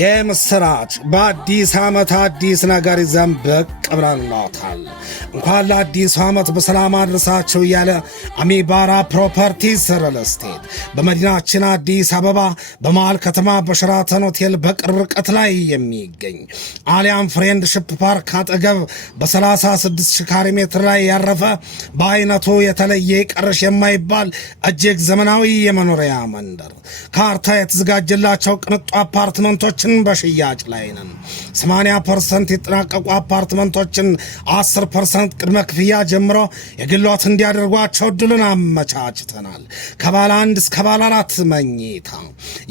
የምስራች በአዲስ ዓመት አዲስ ነገር ይዘን ብቅ ብለንላታል። እንኳን ለአዲሱ ዓመት በሰላም አድረሳችሁ እያለ አሚባራ ፕሮፐርቲስ ሪል ስቴት በመዲናችን አዲስ አበባ በመሃል ከተማ በሸራተን ሆቴል በቅርብ ርቀት ላይ የሚገኝ አሊያም ፍሬንድሺፕ ፓርክ አጠገብ በ36 ካሬ ሜትር ላይ ያረፈ በአይነቱ የተለየ ቀርሽ የማይባል እጅግ ዘመናዊ የመኖሪያ መንደር ካርታ የተዘጋጀላቸው ቅንጡ አፓርትመንቶችን በሽያጭ ላይ ነን። 80% የተጠናቀቁ አፓርትመንቶችን 10% ቅድመ ክፍያ ጀምሮ የግሎት እንዲያደርጓቸው እድሉን አመቻችተናል። ከባለ 1 እስከ ባለ 4 መኝታ።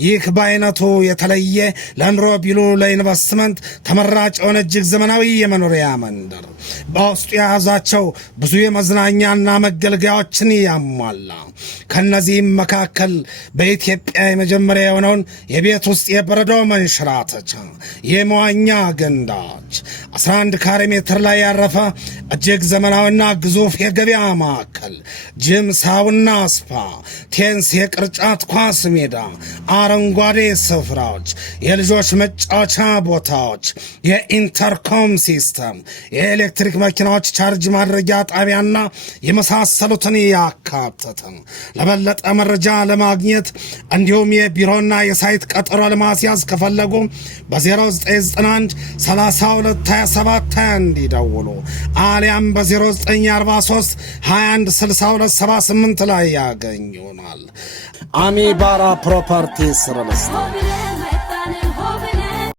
ይህ በአይነቱ የተለየ ለኑሮ ቢሉ ለኢንቨስትመንት ተመራጭ የሆነ እጅግ ዘመናዊ የመኖሪያ መንደር በውስጡ የያዛቸው ብዙ የመዝናኛና መገልገያዎችን ያሟላ። ከነዚህም መካከል በኢትዮጵያ የመጀመሪያ የሆነውን የቤት ውስጥ የበረዶ መንሸራተቻ፣ የመዋኛ ገንዳዎች፣ 11 ካሬ ሜትር ላይ ያረፈ እጅግ ዘመናዊና ግዙፍ የገበያ ማዕከል፣ ጅም፣ ሳውና ስፓ፣ ቴንስ፣ የቅርጫት ኳስ ሜዳ፣ አረንጓዴ ስፍራዎች፣ የልጆች መጫወቻ ቦታዎች፣ የኢንተርኮም ሲስተም፣ የኤሌክትሪክ መኪናዎች ቻርጅ ማድረጊያ ጣቢያና የመሳሰሉትን ያካተተ። ለበለጠ መረጃ ለማግኘት እንዲሁም የቢሮና የሳይት ቀጠሮ ለማስያዝ ከፈለጉ በ0991 32 27 21 ይደውሉ፣ አሊያም በ0943 21 62 78 ላይ ያገኙናል። አሚባራ ፕሮፐርቲስ ሪል ስቴት